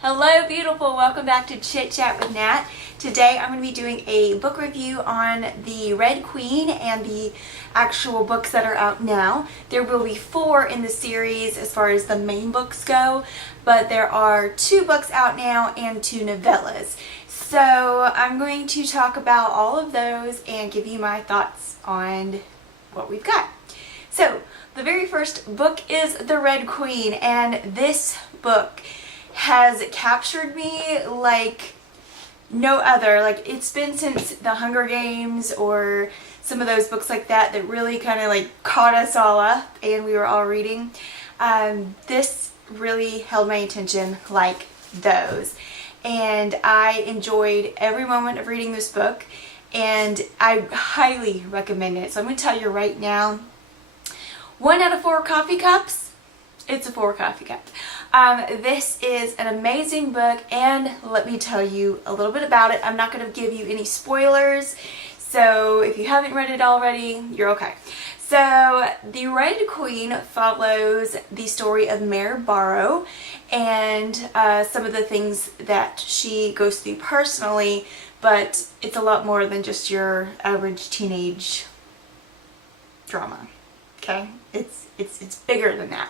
Hello beautiful, welcome back to Chit Chat with Nat. Today I'm going to be doing a book review on the Red Queen and the actual books that are out now. There will be 4 in the series as far as the main books go, but there are 2 books out now and 2 novellas. So I'm going to talk about all of those and give you my thoughts on what we've got. So the very first book is The Red Queen, and this book has captured me like no other. Like, it's been since the Hunger Games or some of those books like that that really kind of like caught us all up and we were all reading. This really held my attention like those, and I enjoyed every moment of reading this book, and I highly recommend it. So I'm going to tell you right now, 1 out of 4 coffee cups, it's a 4 coffee cup. This is an amazing book, and let me tell you a little bit about it. I'm not going to give you any spoilers, so if you haven't read it already, you're okay. So the Red Queen follows the story of Mare Barrow and some of the things that she goes through personally, but it's a lot more than just your average teenage drama. Okay, it's bigger than that.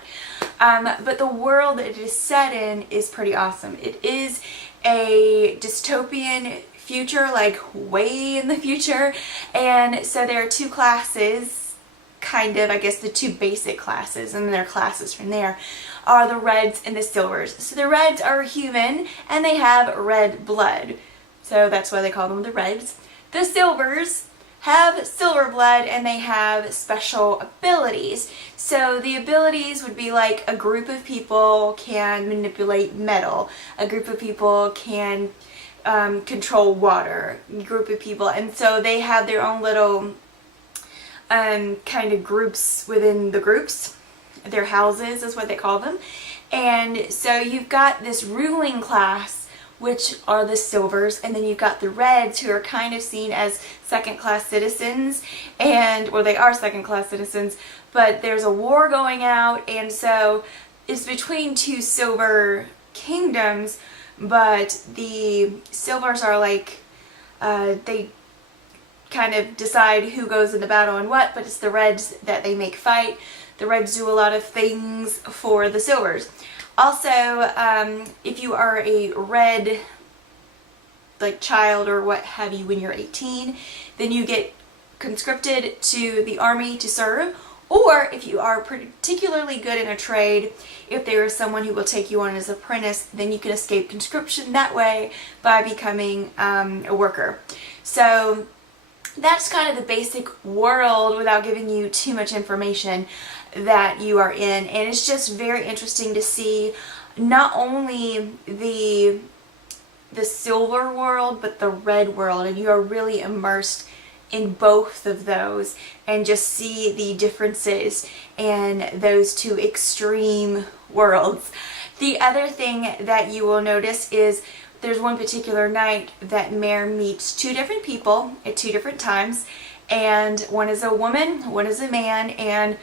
But the world that it is set in is pretty awesome. It is a dystopian future, like way in the future, and so there are 2 classes, kind of, I guess the 2 basic classes, and then there are classes from there, are the Reds and the Silvers. So the Reds are human, and they have red blood, so that's why they call them the Reds. The Silvers have silver blood, and they have special abilities. So the abilities would be like a group of people can manipulate metal, a group of people can control water, a group of people, and so they have their own little kind of groups within the groups. Their houses is what they call them. And so you've got this ruling class, which are the Silvers, and then you've got the Reds, who are kind of seen as second-class citizens, and, well, they are second-class citizens, but there's a war going out, and so it's between 2 silver kingdoms, but the Silvers are like, they kind of decide who goes into battle and what, but it's the Reds that they make fight. The Reds do a lot of things for the Silvers. Also, if you are a red like child or what have you when you're 18, then you get conscripted to the army to serve. Or if you are particularly good in a trade, if there is someone who will take you on as an apprentice, then you can escape conscription that way by becoming a worker. So that's kind of the basic world without giving you too much information that you are in, and it's just very interesting to see not only the silver world but the red world, and you are really immersed in both of those and just see the differences in those 2 extreme worlds. The other thing that you will notice is there's one particular night that Mare meets 2 different people at 2 different times, and one is a woman, one is a man, and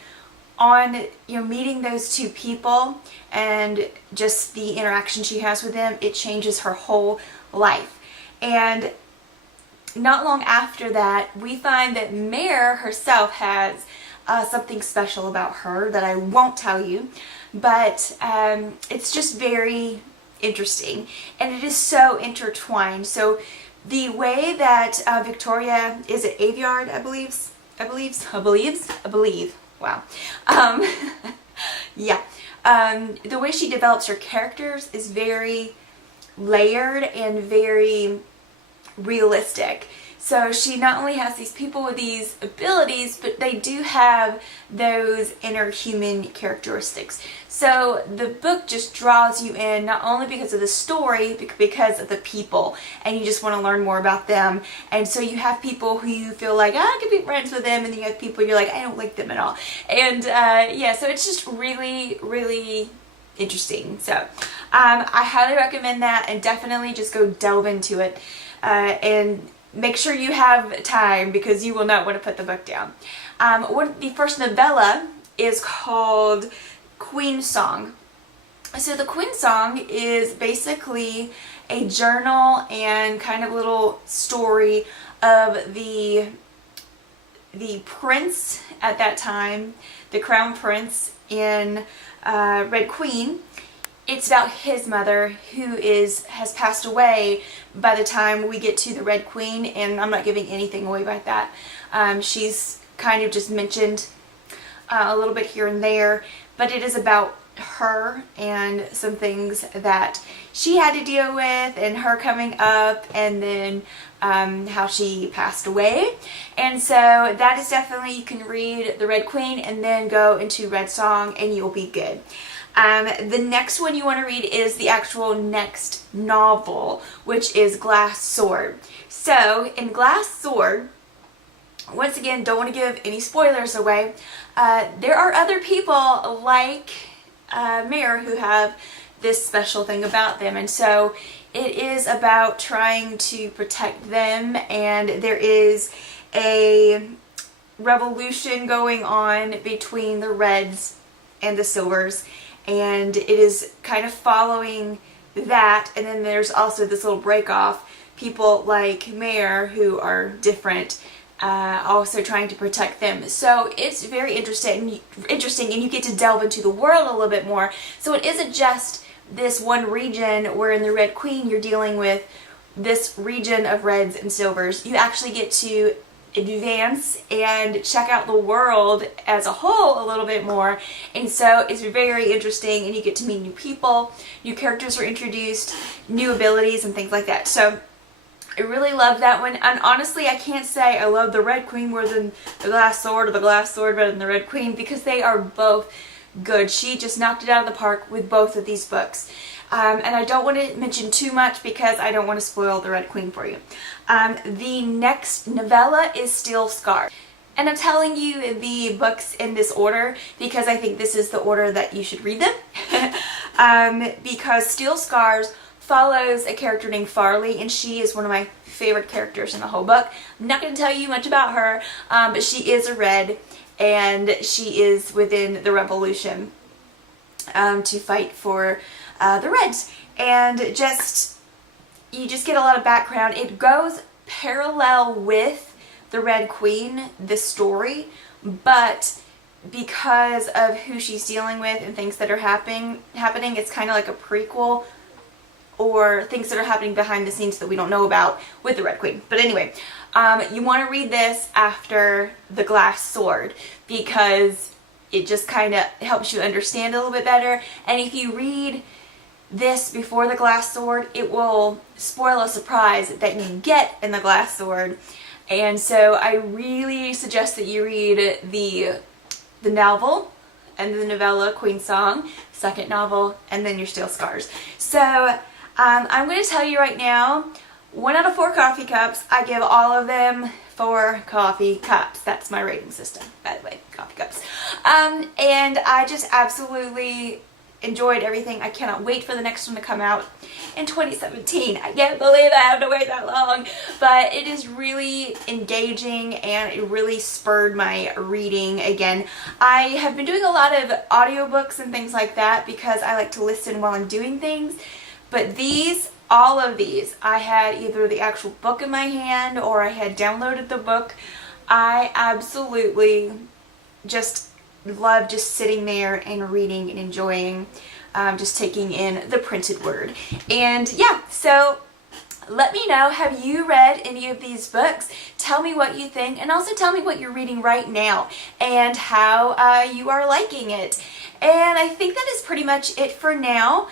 on meeting those 2 people and just the interaction she has with them, it changes her whole life. And not long after that, we find that Mare herself has something special about her that I won't tell you, but it's just very interesting, and it is so intertwined. So the way that Victoria, is it Aveyard, I believe. Wow. Yeah. The way she develops her characters is very layered and very realistic. So she not only has these people with these abilities, but they do have those inner human characteristics. So the book just draws you in, not only because of the story, but because of the people, and you just want to learn more about them. And so you have people who you feel like, I could be friends with them, and then you have people you're like, I don't like them at all. And yeah, so it's just really, really interesting. So I highly recommend that, and definitely just go delve into it. And make sure you have time, because you will not want to put the book down. The first novella is called Queen Song. So the Queen song is basically a journal and kind of little story of the prince at that time, the crown prince in Red Queen. It's about his mother, who has passed away by the time we get to the Red Queen, and I'm not giving anything away by that. She's kind of just mentioned a little bit here and there, but it is about her and some things that she had to deal with and her coming up, and then how she passed away. And so that is definitely, you can read the Red Queen and then go into Red Song and you'll be good. The next one you want to read is the actual next novel, which is Glass Sword. So in Glass Sword, once again, don't want to give any spoilers away, there are other people like Mare who have this special thing about them, and so it is about trying to protect them, and there is a revolution going on between the Reds and the Silvers, and it is kind of following that. And then there's also this little break off, people like Mare who are different, also trying to protect them. So it's very interesting and you get to delve into the world a little bit more. So it isn't just this one region where in the Red Queen you're dealing with this region of Reds and Silvers. You actually get to advance and check out the world as a whole a little bit more, and so it's very interesting, and you get to meet new people, new characters are introduced, new abilities and things like that. So I really love that one, and honestly I can't say I love the Red Queen more than the Glass Sword, or the Glass Sword better than the Red Queen, because they are both good. She just knocked it out of the park with both of these books. And I don't want to mention too much because I don't want to spoil the Red Queen for you. The next novella is Steel Scars. And I'm telling you the books in this order because I think this is the order that you should read them. Because Steel Scars follows a character named Farley, and she is one of my favorite characters in the whole book. I'm not going to tell you much about her, but she is a Red, and she is within the Revolution to fight for the Reds. And you just get a lot of background. It goes parallel with the Red Queen, this story, but because of who she's dealing with and things that are happening, it's kind of like a prequel, or things that are happening behind the scenes that we don't know about with the Red Queen. But anyway, you want to read this after the Glass Sword because it just kind of helps you understand a little bit better. And if you read this before the Glass Sword, it will spoil a surprise that you get in the Glass Sword. And so I really suggest that you read the novel and the novella Queen Song, second novel, and then your Steel Scars. So I'm going to tell you right now, 1 out of 4 coffee cups. I give all of them 4 coffee cups. That's my rating system, by the way, coffee cups. And I just absolutely enjoyed everything. I cannot wait for the next one to come out in 2017. I can't believe I have to wait that long, but it is really engaging and it really spurred my reading again. I have been doing a lot of audiobooks and things like that because I like to listen while I'm doing things, but all of these, I had either the actual book in my hand or I had downloaded the book. I absolutely just love just sitting there and reading and enjoying, just taking in the printed word. And yeah, so let me know, have you read any of these books? Tell me what you think, and also tell me what you're reading right now and how you are liking it. And I think that is pretty much it for now.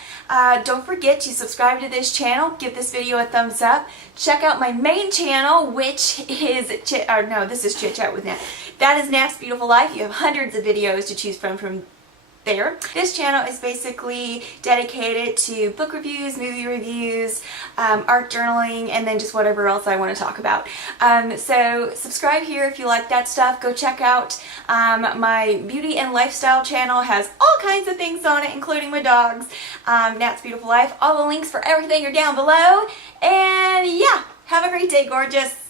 Don't forget to subscribe to this channel, give this video a thumbs up, check out my main channel, which is this is Chit Chat with Nat. That is Nat's Beautiful Life. You have hundreds of videos to choose from there. This channel is basically dedicated to book reviews, movie reviews, art journaling, and then just whatever else I want to talk about. So subscribe here if you like that stuff. Go check out my beauty and lifestyle channel. Has all kinds of things on it, including my dogs. Nat's Beautiful Life. All the links for everything are down below. And yeah, have a great day, gorgeous.